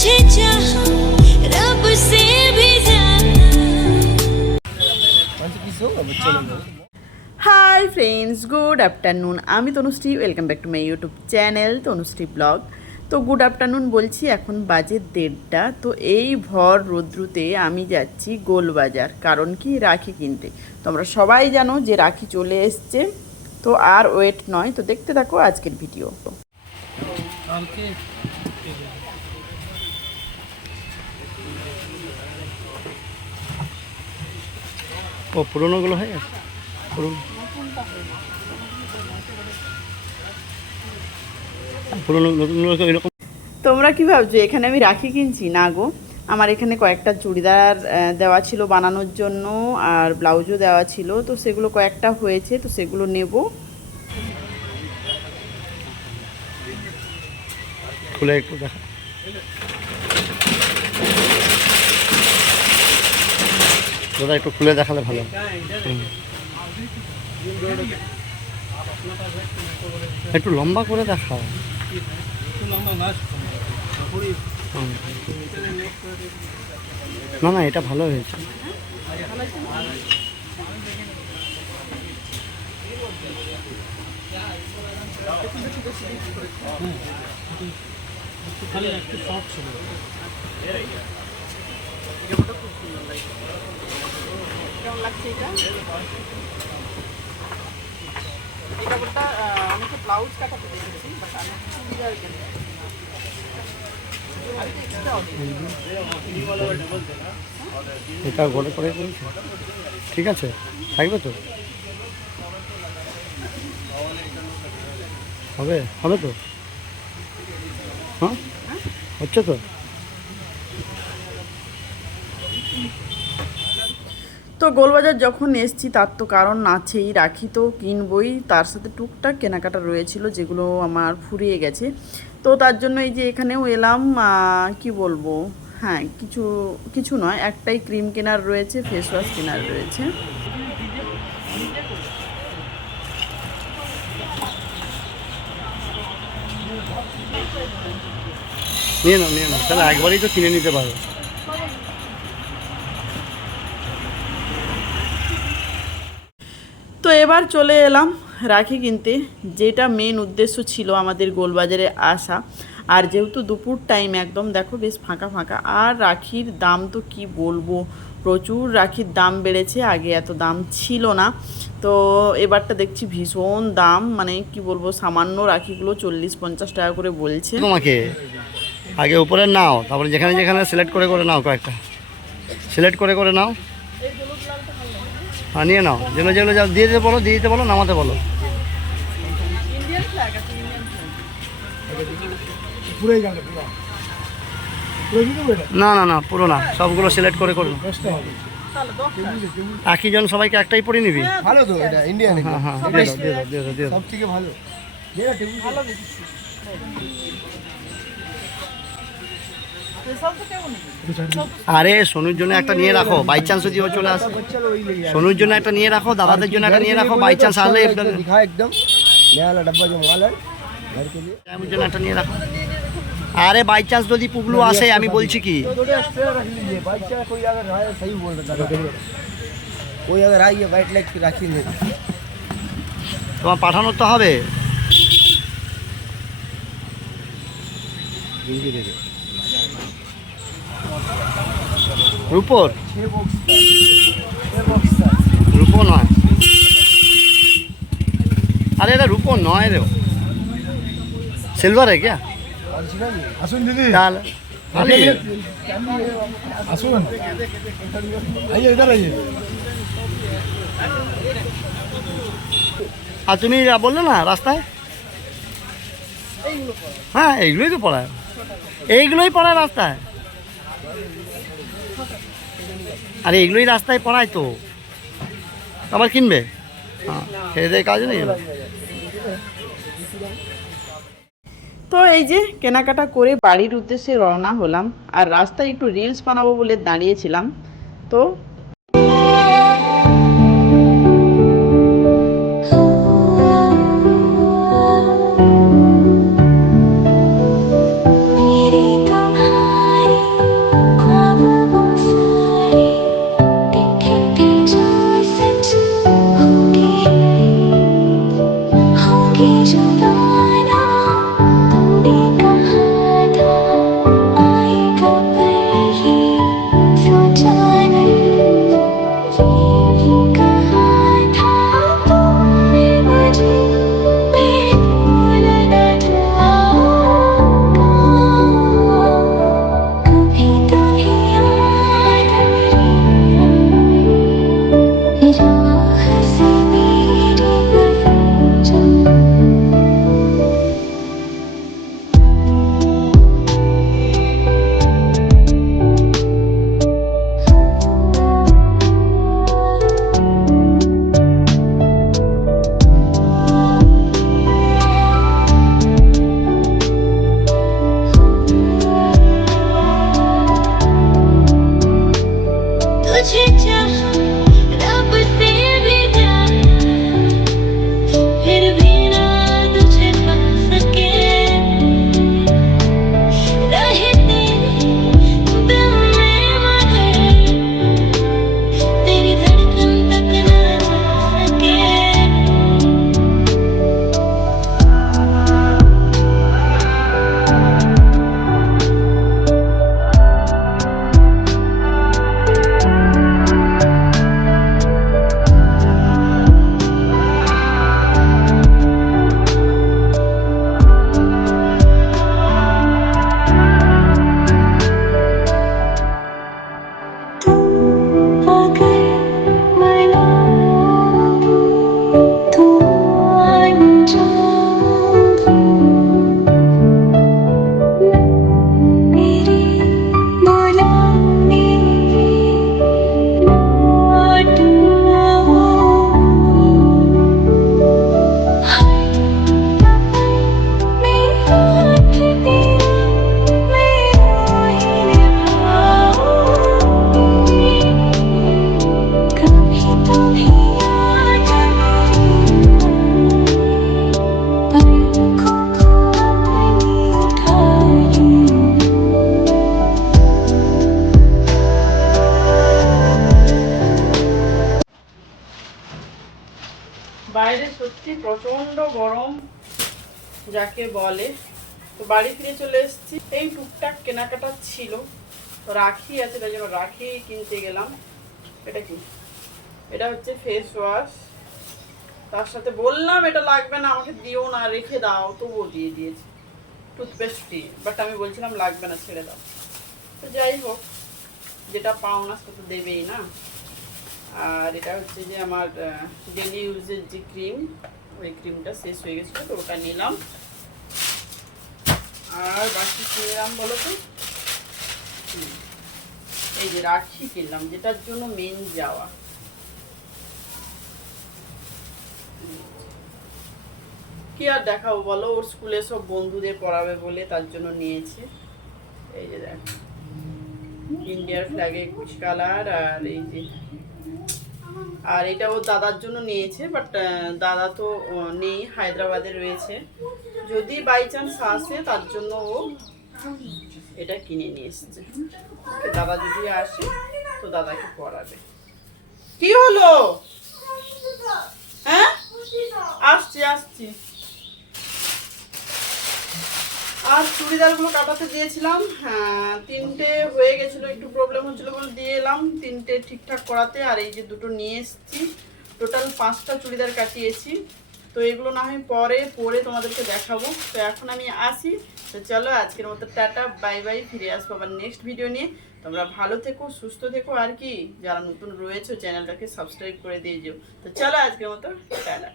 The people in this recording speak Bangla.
तुझे चाहा रब से भी ज्यादा। Hi friends, good afternoon. আমি Tanushree, welcome back to my YouTube channel Tanushree vlog. তো গুড আফটারনুন বলছি, এখন বাজে 1:30। তো এই ভর রৌদ্রুতে আমি যাচ্ছি গোলবাজার, কারণ কি রাখি কিনতে। তোমরা সবাই জানো যে রাখি চলে এসছে, তো আর ওয়েট নয়। তো দেখতে থাকো আজকের ভিডিও। ও পুরোনোগুলো হয়ে গেছে। পুরোনো নতুনগুলো এরকম। তোমরা কি ভাবছো এখানে আমি রাখি কিনছি? না গো, আমার এখানে কয়েকটা চুড়িদার দেওয়া ছিল বানানোর জন্য, আর ব্লাউজও দেওয়া ছিল। তো সেগুলো কয়েকটা হয়েছে, তো সেগুলো নেব। খুলে একটু দেখা, দাদা একটু খুলে দেখালে ভালো। একটু লম্বা করে দেখাও। না না, এটা ভালো হয়েছে। কেমন লাগছে এটা? এই কাপড়টা অনেকে ব্লাউজ কাটাতে দেখেছি, বাট আমি চুড়িদার কিনতে। এটা গোলে করে করেছে, ঠিক আছে, থাকবে তো, হবে হবে তো, হ্যাঁ হচ্ছে তো। তো গোলবাজার যখন এসছি তার তো কারণ আছেই, রাখি তো কিনবই, তার সাথে টুকটাক কেনাকাটা রয়েছিল যেগুলো আমার ফুরিয়ে গেছে। তো তার জন্য এই যে এখানেও এলাম। কি বলবো, হ্যাঁ কিছু কিছু নয়, একটাই ক্রিম কেনার রয়েছে, ফেস ওয়াশ কেনার রয়েছে। নিয়ে নাও তাহলে একবারই তো কিনে নিতে পারো। তো এবার চলে এলাম রাখি কিনতে, যেটা মেন উদ্দেশ্য ছিল আমাদের গোলবাজারে আসা। আর যেহেতু দুপুর টাইম, একদম দেখো বেশ ফাঁকা ফাঁকা। আর রাখির দাম তো কি বলবো, প্রচুর রাখির দাম বেড়েছে, আগে এত দাম ছিল না। তো এবারটা দেখছি ভীষণ দাম, মানে কি বলবো, সামান্য রাখিগুলো 40-50 টাকা করে বলছে। তোমাকে আগে উপরে নাও, তারপরে যেখানে যেখানে সিলেক্ট করে করে নাও, কয়েকটা সিলেক্ট করে করে নাও। হ্যাঁ নিয়ে নাও, যেগুলো যেগুলো যা দিয়ে দিতে বলো নামাতে বলো। না না না, পুরো না, সবগুলো সিলেক্ট করে করে নাও। একই জন সবাইকে একটাই পরে নিবি। ভালো তো এটা ইন্ডিয়ান। হ্যাঁ হ্যাঁ, দিয়ে দাও। সব থেকে ভালো। আরে সোনুর জন্য একটা নিয়ে রাখো, বাই চান্স যদি ও চলে আসে। সোনুর জন্য একটা নিয়ে রাখো, দাদাদের জন্য একটা নিয়ে রাখো, বাই চান্স আসলে दिखा एकदम नया वाला डब्बा जो माल है घर के लिए। আমার জন্য একটা নিয়ে রাখো। আরে বাই চান্স যদি পুগলু আসে, আমি বলছি কি, दो एक्स्ट्रा रख लीजिए बाइक से कोई अगर आए, सही बोल रहा था, कोई अगर आई है वाइट लाइट की राखी नहीं। তোমার পাঠানোর তো হবে। রূপোর, 6 बॉक्स था। রূপো নয়। अरे এটা রূপো নয় রে, सिल्वर है क्या? असुन दीदी चल असुन आइए इधर आइए। আর তুমি বললে না রাস্তায়, হ্যাঁ এইগুলোই তো পড়ায়, এইগুলোই পড়ায় রাস্তায়। আরে এগুলোই রাস্তায় পড়ায় তো, আবার কিনবে? হ্যাঁ, খেয়ে দিয়ে কাজ নেই। তো এই যে কেনাকাটা করে বাড়ির উদ্দেশ্যে রওনা হলাম, আর রাস্তায় একটু রিলস বানাবো বলে দাঁড়িয়েছিলাম। তো मेरी तुम्हारी যাকে বলে। তো বাড়ি ফিরে চলে এসেছি, এই টুকটাক কেনাকাটা ছিল, তো রাখি আছে তাই জন্য রাখি কিনতে গেলাম। এটা কি? এটা হচ্ছে ফেস ওয়াশ, তার সাথে বললাম এটা লাগবে না আমাকে দিও না, রেখে দাও, তবুও দিয়ে দিয়েছে। টুথপেস্ট ফ্রি, বাট আমি বলছিলাম লাগবে না, ছেড়ে দাও। তো যাই হোক, যেটা পাও না সেটা তো দেবেই না। আর এটা হচ্ছে যে আমার ডেলি ইউজের যে ক্রিম, ওই ক্রিমটা শেষ হয়ে গেছিলো তো ওটা নিলাম। আর বাকি কি নিলাম বলো তো? এই যে রাখি কিনলাম, যেটার জন্য মেন যাওয়া। কি আর দেখাবো বলো, ওর স্কুলে সব বন্ধুদের পড়াবে বলে তার জন্য নিয়েছে। এই যে দেখ, ইন্ডিয়ার ফ্ল্যাগে কুচ কালার, আর এই যে, আর এটা ওর দাদার জন্য নিয়েছে, বাট দাদা তো নেই, হায়দ্রাবাদে রয়েছে। যদি বাই চান্স আসে তার জন্য ও এটা কিনে নিয়ে এসছে। দাদা যদি আসে তো দাদাকে পড়াবে। কি হলো? হ্যাঁ, আসছি আসছি। আর চুড়িদারগুলো কাটাতে দিয়েছিলাম, হ্যাঁ 3টে হয়ে গেছিলো, একটু প্রবলেম হচ্ছিলো বলে দিয়ে এলাম 3টে ঠিকঠাক করাতে। আর এই যে 2টো নিয়ে এসেছি, টোটাল 5টা চুড়িদার কাটিয়েছি। তো এগুলো না হয় পরে পরে তোমাদেরকে দেখাবো। তো এখন আমি আসি, তো চলো আজকের মতো টাটা বাই বাই, ফিরে আসবো আবার নেক্সট ভিডিও নিয়ে। তোমরা ভালো থেকো, সুস্থ থেকো, আর কি যারা নতুন রয়েছে চ্যানেলটাকে সাবস্ক্রাইব করে দিয়ে যেও। তো চলো আজকের মতো টাটা।